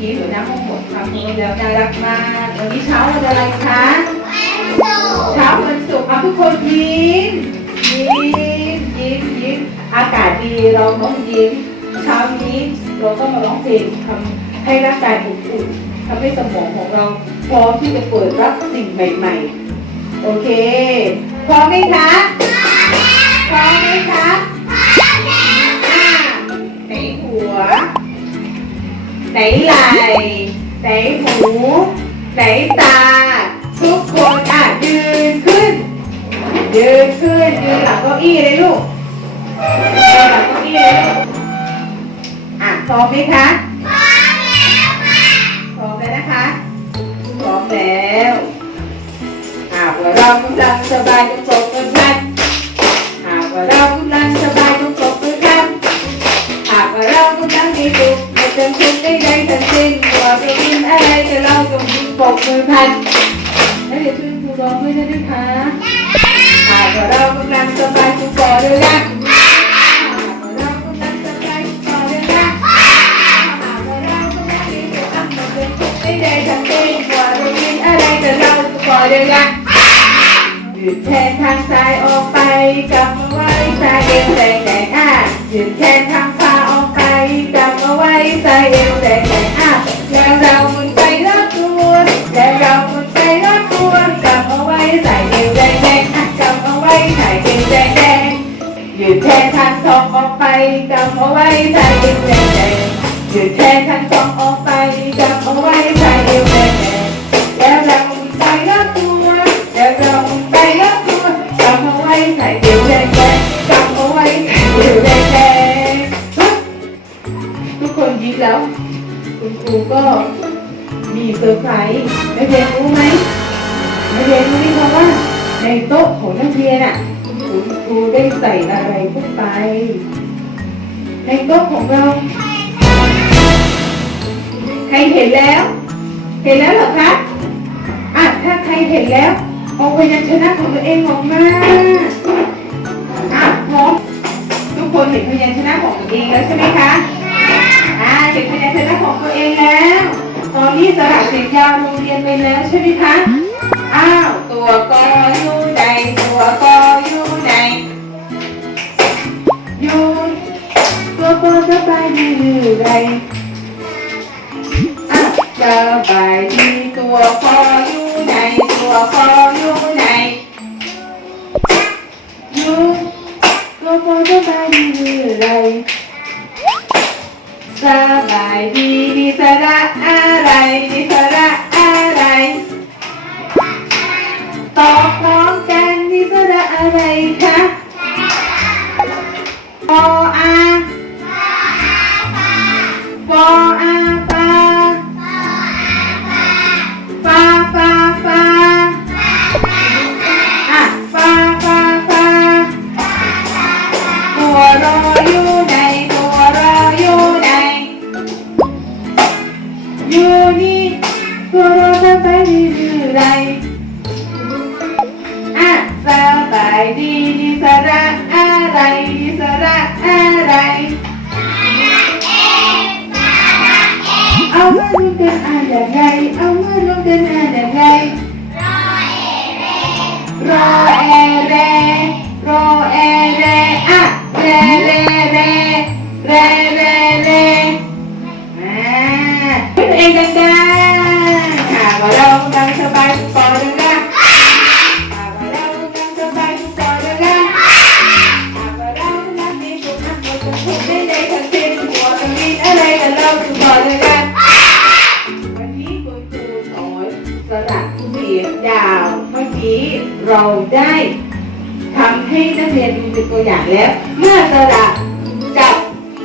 กี้หัวหน้าห้องหมดคำนี้แล้วน่ารักมากวันนี้เช้าวันอะไรคะเช้าวันศุกร์อะทุกคนยิ้มยิ้มยิ้มยิ้มอากาศดีเราต้องยิ้มเช้านี้เราก็มาร้องเพลงทำให้ร่างกายอบอุ่นทำให้สมองของเราพร้อมที่จะเปิดรับสิ่งใหม่ๆ โอเค พร้อมไหมคะ พร้อมไหมคะ ไหนไหล่ไหนหูไหนตา ทุกคนอะยืนขึ้น ยืนขึ้นยืนหลังเก้าอี้เลยลูกยืนหลังเก้าอี้เลยลูกอะพร้อมไหมคะพร้อมแล้วพร้อมเลยนะคะพร้อมแล้วหากว่าเรากำลังสบายจงปรบมือพลันหากว่าเรา จำเป็นใดๆทั้งสิ้นว่าเรากินอะไรแต่เราจงยิ้มปรบมือพันแล้วเดี๋ยวช่วยครูร้องด้วยได้ไหมคะหากว่าเรากำลังสบายจงปล่อเลยนะหากว่าเรากำลังสบายจงปล่อยเลยนะหากว่าเรากำลังมีสุขไม่จำเป็นใดๆทั้งสิ้นว่าเรากินอะไรแต่เราจงปล่อเลยนะยืดแขนทางซ้ายออกไปกลับมาไว้ซ้ายเอวแดงแดงอะยืดแขนทาง ไปกลับมาไว้ซ้ายเอวแดงแดงยืดแขนทางสองออกไปกลับมาไว้ซ้ายเอวแดงแดงแล้วเราไปรอบตัวแล้วเราไปรอบตัวจำเอาไว้ใส่เดียวแดงแดงจำเอาไว้ใส่เดียวแดงแดงทุกคนยิ้มแล้ว คุณครูก็มีเซอร์ไพรส์นักเรียนรู้ไหมนักเรียนรู้ไหมคะว่าในโต๊ะของนักเรียนอะคุณครูได้ใส่อะไรเข้าไป ในโต๊ะของเรา ใครเห็นแล้ว เห็นแล้วเหรอคะอะถ้าใครเห็นแล้วเอาพยัญชนะของตัวเองออกมาอะพร้อมทุกคนเห็นพยัญชนะของตัวเองแล้วใช่ไหมคะอ่าเห็นพยัญชนะของตัวเองแล้ว ตอนนี้สระเสียงยาวโรงเรียนไปแล้วใช่ไหมคะอ้าวตัวกออยู่ไหนตัวกออยู่ไหนอยู่ สบายดีหรือไรอะสบายดี เดูกันอานยังไงเอามาดูกันอานยังไงรอเอเรรอเอเรอะเรเรเรเรเรเรอ่าเป็นตัวเองดังๆหากว่าเรากำลังสบายสุขปอดังๆหากว่าเรากำลังสบายสุขปอดังๆหากว่าเรากำลังมีสุขอัน สียงยาวเมื่อกี้เราได้ทำให้นักเรียนดูเป็นตัวอย่างแล้ว เมื่อสระกับ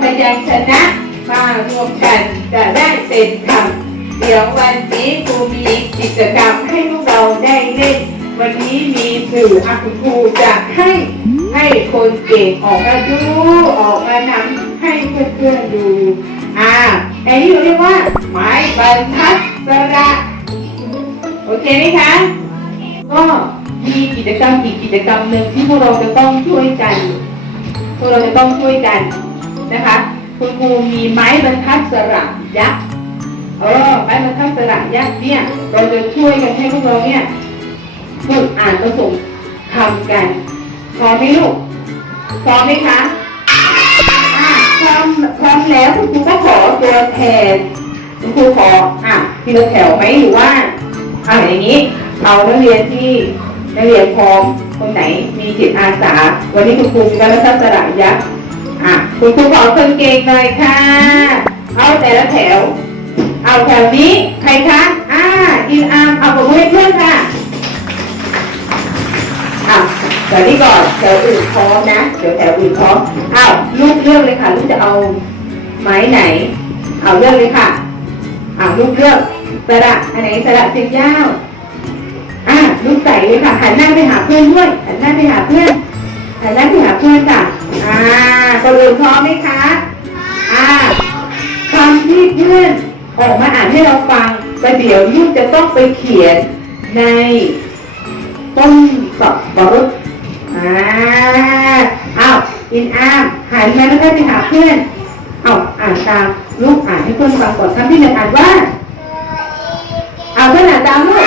พยัญชนะมารวมกันจะได้เป็นคำเดี๋ยววันนี้ครูมีกิจกรรมให้พวกเราได้เล่น วันนี้มีสื่ออะคุณครูจะให้ให้คนเก่งออกมาดูออกมานำให้เพื่อนๆดูอ่าอันนี้เราเรียกว่าไม้บรรทัดสระ โอเคไหมคะ ก็มีกิจกรรมอีกกิจกรรมหนึ่งที่พวกเราจะต้องช่วยกัน พวกเราจะต้องช่วยกันนะคะ คุณครูมีไม้บรรทัดสระยักษ์เออไม้บรรทัดสระยักษ์เนี่ยเราจะช่วยกันให้พวกเราเนี่ยฝึกอ่านผสมคำกันพร้อมไหมลูกพร้อมไหมคะพร้อมพร้อมแล้วคุณครูก็ขอตัวแทนคุณครูขออะทีละแถวไหมหรือว่า อะอย่างนี้เอานักเรียนที่นักเรียนพร้อมคนไหนมีจิตอาสา วันนี้คุณครูมีการรัฐสระยักษ์อะคุณครูขอคนเก่งหน่อยค่ะ เอาแต่ละแถว เอาแถวนี้ใครคะอ่าอินอามเอาผมให้เพื่อนค่ะอะแถวนี้ก่อนแถวอื่นพร้อมนะเดี๋ยวแถวอื่นพร้อมอ้าวลูกเลือกเลยค่ะลูกจะเอาไม้ไหน เอาเลือกเลยค่ะอ้าวลูกเลือก สระอันไหนสระเสียงยาวอะลูกใส่เลยค่ะหันหน้าไปหาเพื่อนด้วยหันหน้าไปหาเพื่อนหันหน้าไปหาเพื่อนค่ะอ่าคนอื่นพร้อมไหมคะอ่าคำที่เพื่อนออกมาอ่านให้เราฟังแต่เดี๋ยวลูกจะต้องไปเขียนในต้นสับปะรดอ่าอ้าวอินอามหันมาแล้วก็ไปหาเพื่อนเอาอ่านตามลูกอ่านให้เพื่อนฟังก่อนคำที่หนึ่งอ่านว่า เอาเพื่อนาตามลูก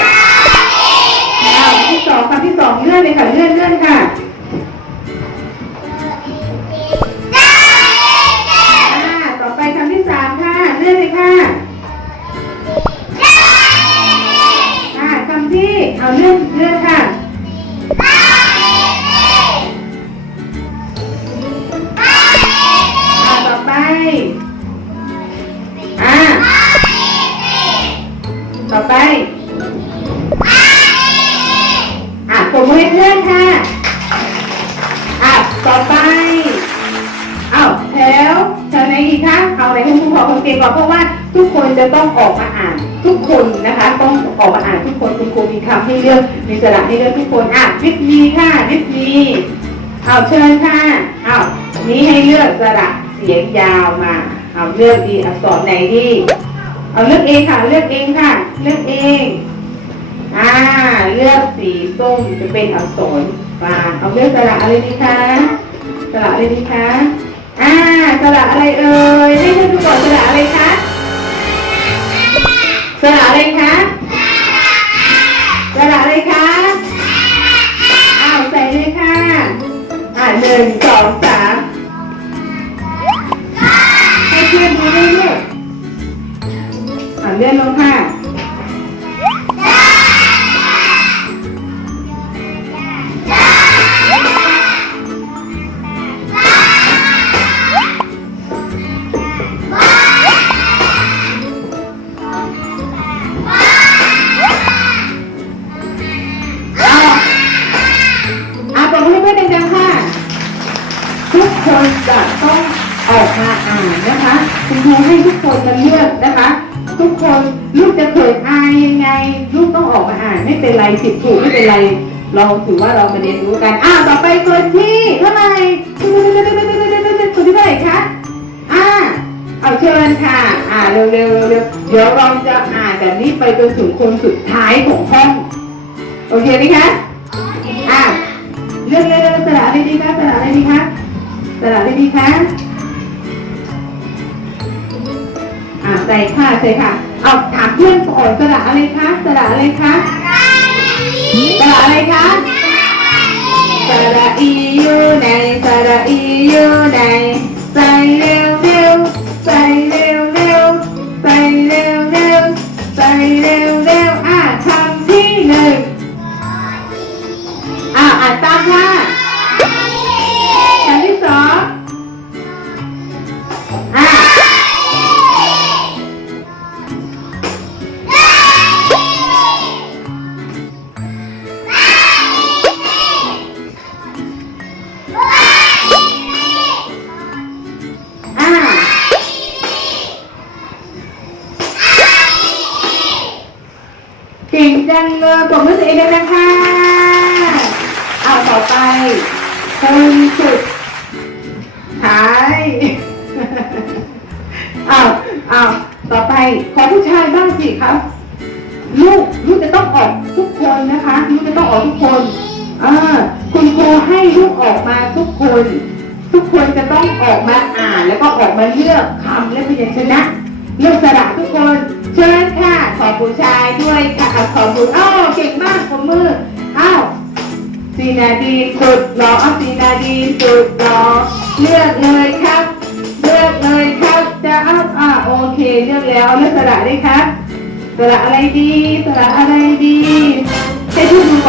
เอาคำที่สองคำที่สองเลื่อนเลยค่ะเลื่อนเลื่อนค่ะอ่าต่อไปคำที่สามค่ะเลื่อนเลยค่ะอ่าคำที่เอาเลื่อนเลื่อนค่ะ ออกมาอ่านทุกคนนะคะ ต้องออกมาอ่านทุกคนคุณครูมีคำให้เลือกมีสระให้เลือกทุกคนอะนิดมีค่ะนิดมีเอาเชิญค่ะเอานี้ให้เลือกสระเสียงยาวมาเอาเลือกดีอักษรไหนดีเอาเลือกเองค่ะ เลือกเองค่ะ เลือกเองอ่าเลือกสีส้มจะเป็นอักษรปลาเอาเลือกสระอะไรดีคะสระอะไรดีคะอ่าสระอะไรเอ่ยให้เพื่อนดูก่อนสระอะไร ลูกจะเขินอายยังไง ลูกต้องออกมาอ่านไม่เป็นไรผิดถูกไม่เป็นไร เราถือว่าเรามาเรียนรู้กันอ่าต่อไปคนที่เท่าไหร่คนที่เท่าไหร่คะอ่าเอาเชิญค่ะ อ่าเร็วเร็วเร็วเดี๋ยวเราจะอ่านแบบนี้ไปจนถึงคนสุดท้ายของห้องโอเคไหมคะอะเลือกเลือกเลือกสระอะไรดีคะสระอะไรดีคะสระอะไรดีคะอะใส่ค่ะใส่ค่ะ เอาถามเพื่อนก่อนสระอะไรคะสระอะไรคะสระอะไรคะสระอี คะลูกจะต้องออกทุกคนอ่าคุณครูให้ลูกออกมาทุกคน ทุกคนจะต้องออกมาอ่าน แล้วก็ออกมาเลือกคำและพยัญชนะ เลือกสระทุกคนเชิญค่ะขอผู้ชายด้วยค่ะขอผู้อ้าวเก่งมากขอมืออ้าวสีนาดีสุดหล่อซีนาดีสุดหล่อเลือกเลยครับ เลือกเลยครับจะอ้าวอ่าโอเคเลือกแล้วเลือกสระได้ครับสระอะไรดีสระอะไรดี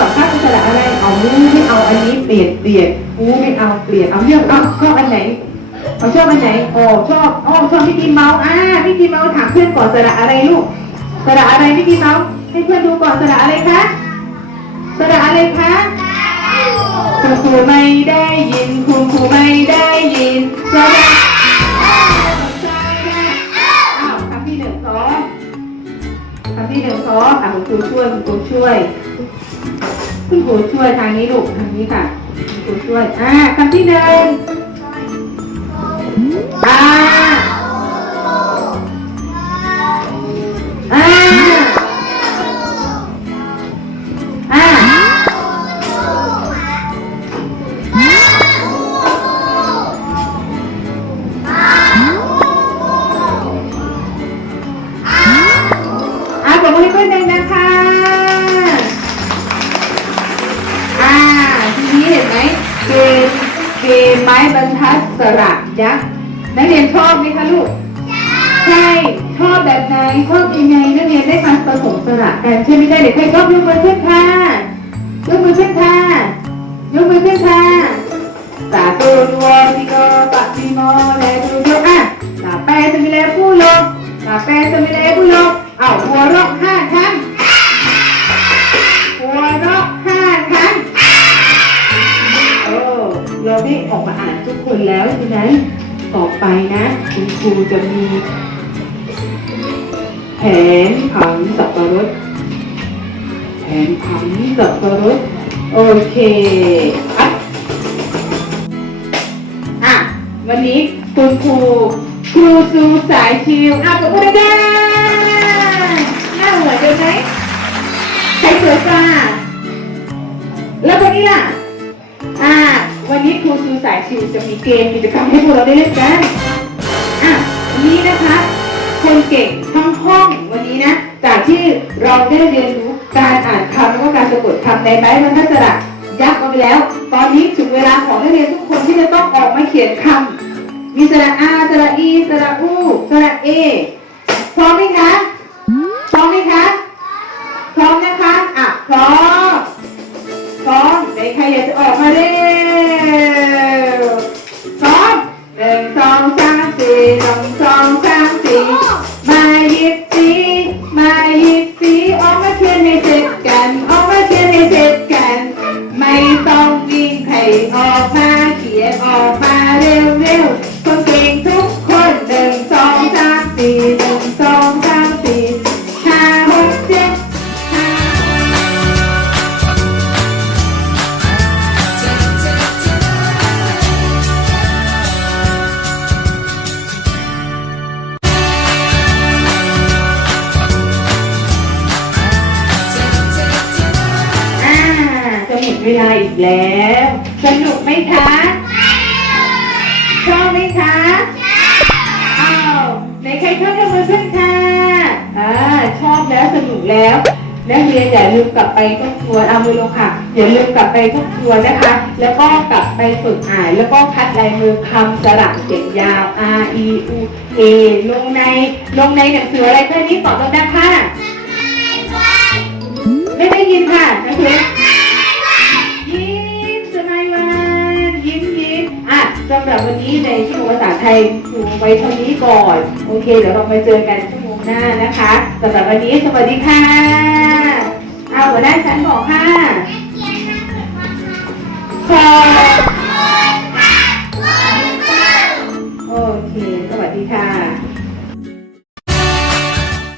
ก่อนครับสระอะไรเอาไม่เอาอันนี้เปลี่ยนเปลี่ยนอู้ไม่เอาเปลี่ยนเอาเลือกเอาชอบอันไหนเอาชอบอันไหนโอ๋อชอบอ๋อชอบพี่กีเมาส์อ่าพี่กีเมาส์ถามเพื่อนก่อนสระอะไรลูกสระอะไรพี่กีเมาส์ให้เพื่อนดูก่อนสระอะไรคะสระอะไรคะคุณครูไม่ได้ยินคุณครูไม่ได้ยินสระสระอ้าวคำที่หนึ่งสองคำที่หนึ่งสองอะคุณครูช่วยคุณครูช่วย คุณครูช่วยทางนี้ลูกทางนี้ค่ะคุณครูช่วย อ่าคำที่หนึ่งอ่าอ่าอ่าอ่าผมให้เพื่อนดังนะคะ เกมไม้บรรทัดสระยักษ์นักเรียนชอบไหมคะลูก ใช่ ชอบแบบไหน ชอบยังไง นักเรียนได้มาผสมสระกันใช่ไหมได้เด็กใครชอบยกมือขึ้นค่ะยกมือขึ้นค่ะยกมือขึ้นค่ะสาธุรัวพี่ก็ปะพี่มอและดูดูอะ ครูจะมีแผนผังสับปะรดแผนผังสับปะรดโอเคอะอะวันนี้คุณครูครูซูสายชิวอะปรบมือได้หน้าหมือนเดิมไหมใครสวยกว่าแล้วคนนี้ล่ะอ่าวันนี้ครูซูสายชิวจะมีเกมกิจกรรมให้พวกเราได้เล่นกัน นี้นะคะ คนเก่งทั้งห้องวันนี้นะจากที่เราได้เรียนรู้การอ่านคำแล้วก็การสะกดคำในไม้บรรทัดสระยักษ์มาไปแล้ว ตอนนี้ถึงเวลาของนักเรียนทุกคนที่จะต้องออกมาเขียนคำมีสระอาสระอีสระอูสระเอพร้อมไหมคะพร้อมไหมคะพร้อมนะคะอะพร้อมพร้อมไหนใครอยากจะออกมาเร็วพร้อมหนึ่งสองสามสี่หนึ่ง ให้เสร็จกันออกมาเขียนให้เสร็จกัน ไม่ต้องวิ่งใครออกมาเขียนออกมาเร็วเร็ว หมดเวลาอีกแล้ว สนุกไหมคะ ชอบไหมคะอ้าวไหนใครชอบยกมือขึ้นค่ะอ่าชอบแล้วสนุกแล้วนักเรียนอย่าลืมกลับไปทบทวนเอามือลงค่ะอย่าลืมกลับไปทบทวนนะคะ แล้วก็กลับไปฝึกอ่าน แล้วก็คัดลายมือคำสระเสียงยาว R E U A ลงในลงในหนังสืออะไรแค่นี้ตอบดังๆค่ะ ให้ครูไว้เท่านี้ก่อน โอเค เดี๋ยวเราไปเจอกันชั่วโมงหน้านะคะสำหรับวันนี้สวัสดีค่ะ เอาหัวหน้าชั้นบอกค่ะขอบโอเค สวัสดีค่ะ